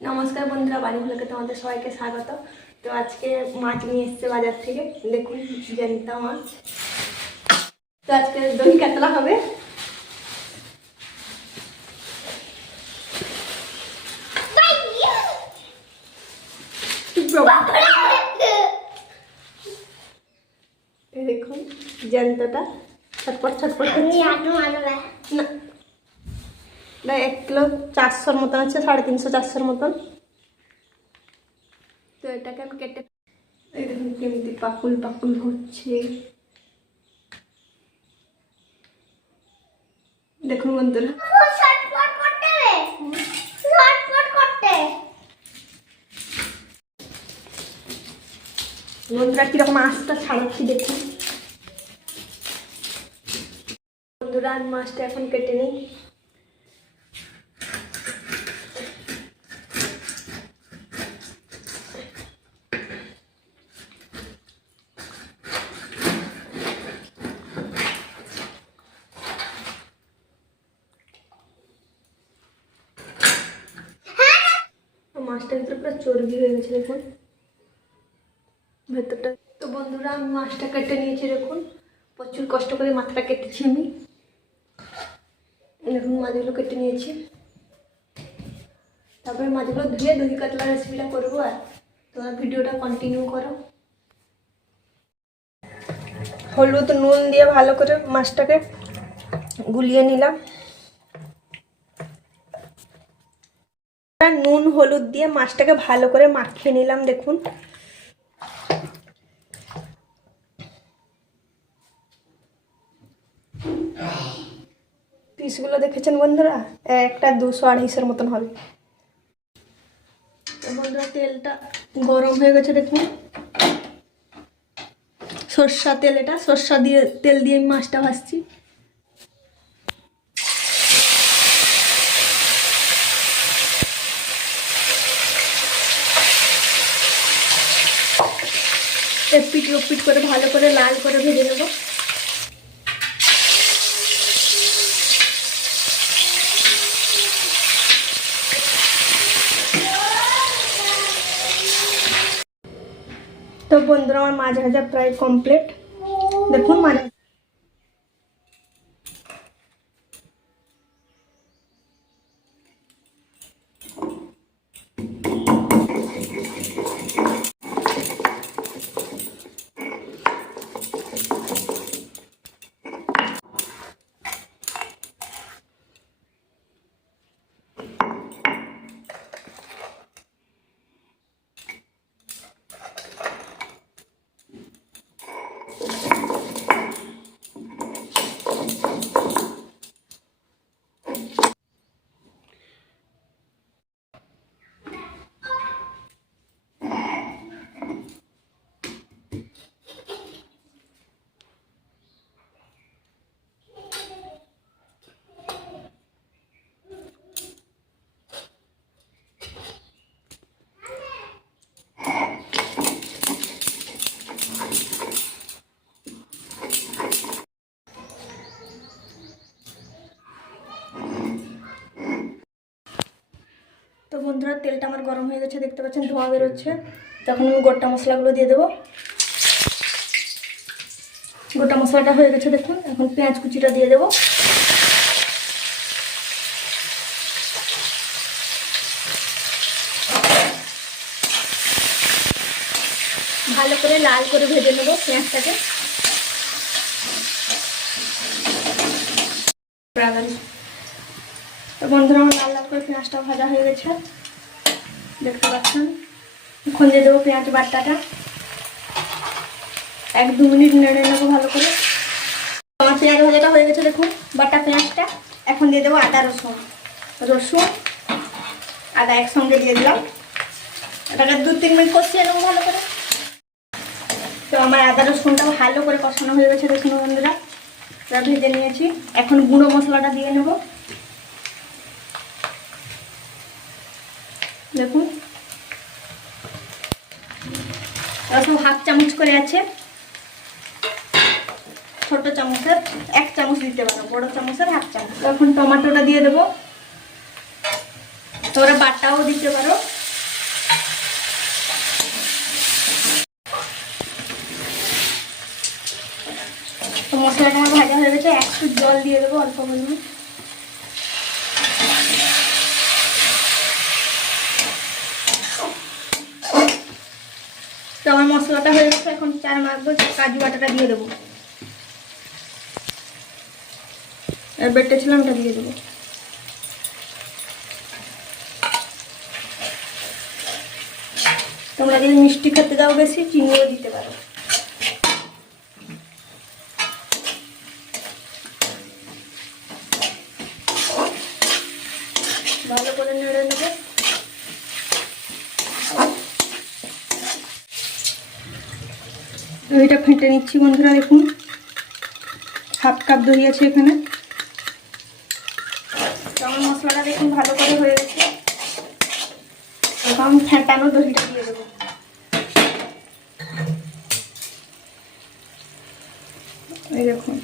নমস্কার বন্ধুরা, বাড়ি ভুলকে তোমাদের সবাইকে স্বাগত। তো আজকে মাছ নিয়ে এসছে বাজার থেকে, দেখুন জ্যান্ত মাছ। তো আজকে দই কাতলা হবে। এই দেখুন জ্যান্তটা ছটপট ছটপট না, 1 কিলো 400 মতন আছে, 350-400 মতন। তো এটাকে আমি কেটে, এই দেখুন কেমনি পাকুল পাকুল হচ্ছে, দেখুন বন্ধুরা। বন্ধুরা কিরকম আঁচটা ছাড়াচ্ছি দেখুন। বন্ধুরা আমি মাছটা এখন কেটে নিই। মাছটার ভিতরে পুরো চর্বি হয়ে গেছে দেখুন ভেতরটা। তো বন্ধুরা আমি মাছটা কেটে নিয়েছি, দেখুন প্রচুর কষ্ট করে মাথাটা কেটেছি আমি। দেখুন মাছগুলো কেটে নিয়েছি, তারপরে মাছগুলো ধুয়ে দই কাতলা রেসিপিটা করবো। আর তোমার ভিডিওটা কন্টিনিউ করো। হলুদ নুন দিয়ে ভালো করে মাছটাকে গুলিয়ে নিলাম। নুন হলুদ দিয়ে মাছটাকে ভালো করে মাখিয়ে নিলাম। দেখুন পিসগুলো দেখেছেন বন্ধুরা, একটা 200-250 মতন হবে। বন্ধুরা তেলটা গরম হয়ে গেছে, দেখুন সর্ষা তেল, এটা সর্ষা দিয়ে তেল দিয়ে আমি মাছটা ভাজছি। এপিট ওপিট করে ভালো করে লাল করে ভেজে নেব। তো বন্ধুরা আমার মাছ ভাজা প্রায় কমপ্লিট, দেখুন মাছ। তো বন্ধুরা তেলটা আমার গরম হয়ে গেছে, দেখতে পাচ্ছেন ধোঁয়া বেরোচ্ছে। তখন আমি গোটা মশলাগুলো দিয়ে দেবো। গোটা মশলাটা হয়ে গেছে দেখুন। এখন পেঁয়াজ কুচিটা দিয়ে দেবো। ভালো করে লাল করে ভেজে নেবো পেঁয়াজটাকে। তো বন্ধুরা আমার লাল লাল করে পেঁয়াজটা ভাজা হয়ে গেছে, দেখতে পাচ্ছেন। এখন দিয়ে দেবো পেঁয়াজ বাটাটা। 1-2 মিনিট নেড়ে নেবো ভালো করে। আমার পেঁয়াজ ভাজাটা হয়ে গেছে দেখুন, বাটা পেঁয়াজটা। এখন দিয়ে দেবো আদা রসুন। আদা একসঙ্গে দিয়ে দিলাম। এটাকে 2-3 মিনিট কষিয়ে নেবো ভালো করে। তো আমার আদা রসুনটা ভালো করে কষানো হয়ে গেছে দেখুন বন্ধুরা, ভেজে নিয়েছি। এখন গুঁড়ো মশলাটা দিয়ে নেব, দেখুন সব 1/2 চামচ করে আছে। ছোট চামচের 1 চামচ দিতে পারো, বড় চামচের 1/2 চামচ। এখন টমেটোটা দিয়ে দেবো। তো তোমরা বাটাও দিতে পারো। তো মশলাটা আমার ভাজা হয়ে গেছে, একটু জল দিয়ে দেবো অল্প পরিমাণ। তো আমার মশলাটা হয়ে গেছে, এখন চার মাখবো, কাজু বাটাটা দিয়ে দেবো। আর বেটে ছিলাম ওটা দিয়ে দেবো। তোমরা যদি মিষ্টি খেতে দাও বেশি, চিনিও দিতে পারো। ভালো করে নেড়ে নেবো। দইটা ফেটে নিচ্ছি বন্ধুরা, দেখুন হাফ কাপ দই আছে এখানে। তো আমার মশলাটা দেখুন ভালো করে হয়ে গেছে, এখন ফেটানো দইটা দিয়ে দেবো। এই দেখুন,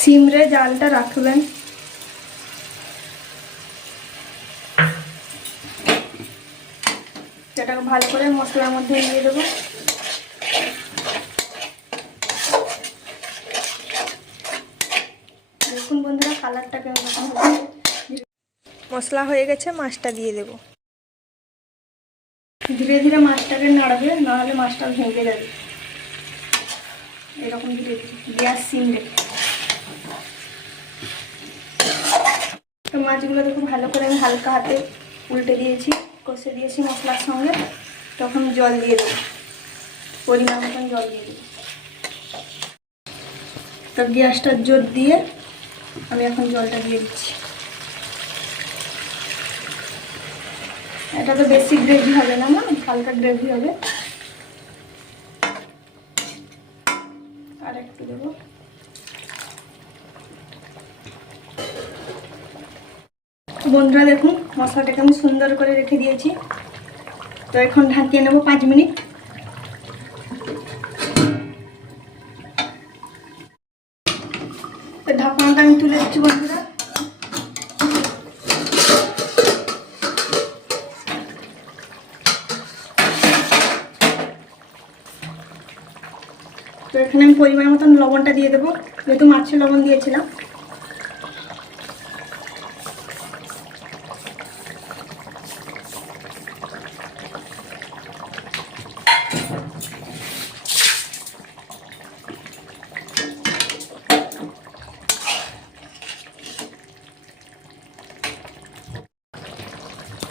সিমরে জালটা রাখবেন। সেটাকে ভালো করে মশলার মধ্যে দিয়ে দেবো। দেখুন বন্ধুরা কালারটা কেমন হবে। মশলা হয়ে গেছে, মাছটা দিয়ে দেবো। ধীরে ধীরে মাছটাকে নাড়বে, নাহলে মাছটা ভেঙে যাবে। এরকম ধীরে ধীরে গ্যাস সিম রেখে। তো মাছগুলো দেখুন ভালো করে আমি হালকা হাতে উল্টে দিয়েছি, কষে দিয়েছি মশলার সঙ্গে। তখন জল দিয়ে দেবো, পরিমাণ মতন জল দিয়ে দেবো। তো গ্যাসটা জোর দিয়ে আমি এখন জলটা দিয়ে দিচ্ছি। এটা তো বেশি গ্রেভি হবে না, হালকা গ্রেভি হবে। আর একটু দেবো। বন্ধুরা দেখুন মশলাটাকে আমি সুন্দর করে রেখে দিয়েছি। তো এখন ঢাকিয়ে নেবো 5 মিনিট। তো ঢাকনাটা আমি তুলে দিচ্ছি বন্ধুরা। তো এখানে আমি পরিমাণ মতন লবণটা দিয়ে দেবো, যেহেতু মাছে লবণ দিয়েছিলাম।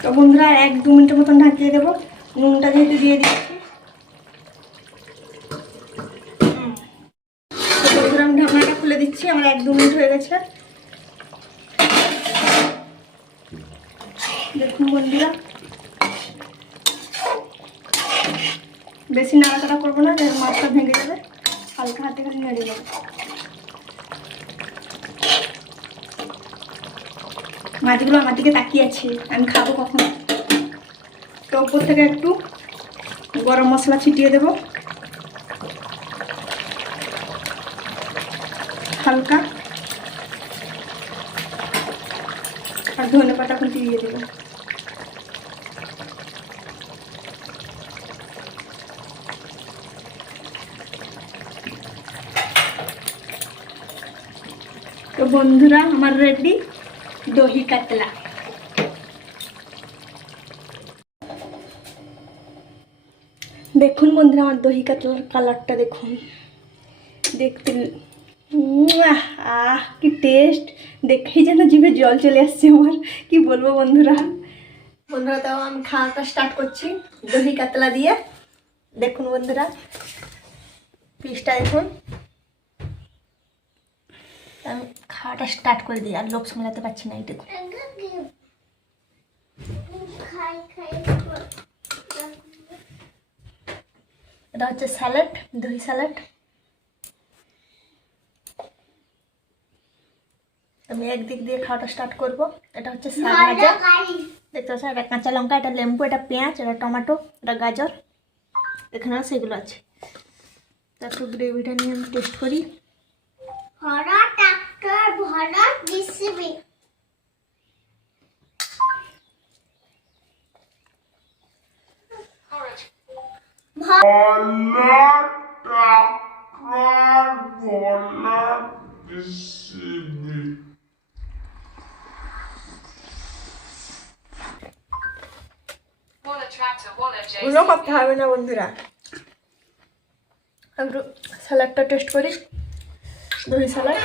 তো বন্ধুরা 1-2 মিনিটের মতন ঢাকিয়ে দেবো, নুনটা যেহেতু দিয়ে দিচ্ছি। তো বন্ধুরা আমি ঢাকনাটা খুলে দিচ্ছি, আমার 1-2 মিনিট হয়ে গেছে। দেখুন বন্ধুরা বেশি নাড়াচাড়া করবো না, যেহেতু মাছটা ভেঙে যাবে। হালকা হাতে খালি নেড়ে দেবো। মাছগুলো আমার দিকে তাকিয়ে আছে, আমি খাবো কখন। তো উপর থেকে একটু গরম মশলা ছিটিয়ে দেবো হালকা, আর ধনে পাতা কুচি দিয়ে দেবো। তো বন্ধুরা আমার রেডি দহি কাতলা। দেখুন বন্ধুরা আমার দহি কাতলার কালারটা দেখুন, দেখতে আহ কি টেস্ট, দেখেই যেন জিভে জল চলে আসছে আমার। কি বলবো বন্ধুরা। বন্ধুরা তাও আমি খাওয়াটা স্টার্ট করছি দহি কাতলা দিয়ে। দেখুন বন্ধুরা পিসটা দেখুন, আমি খাওয়াটা স্টার্ট করে দিই, আর লোভ সামলাতে পারছি না। এই দেখুন এটা হচ্ছে স্যালাড, দহি স্যালাড। আমি একদিক দিয়ে খাওয়াটা স্টার্ট করব। এটা হচ্ছে শাক ভাজা, দেখতে পাচ্ছেন। এটা কাঁচা লঙ্কা, এটা লেম্বু, এটা পেঁয়াজ, এটা টমেটো, এটা গাজর, এখানে সেগুলো আছে। তারপর গ্রেভিটা নিয়ে আমি টেস্ট করি। অন্য করতে হবে না বন্ধুরা, একটু স্যালাডটা টেস্ট করি, দই স্যালাড।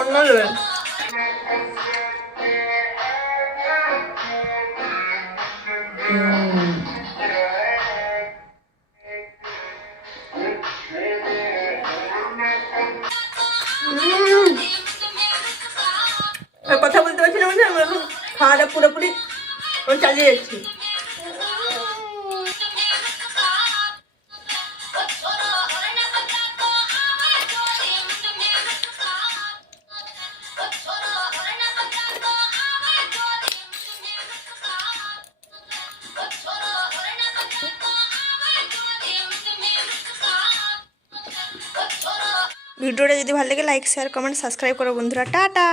অন্য লেভেল। কথা বলতে পারছি না বলছি, আমি এখন খাওয়াটা পুরোপুরি চালিয়ে যাচ্ছি। ভিডিওটা যদি ভালো লাগে লাইক শেয়ার কমেন্ট সাবস্ক্রাইব করো বন্ধুরা। টাটা।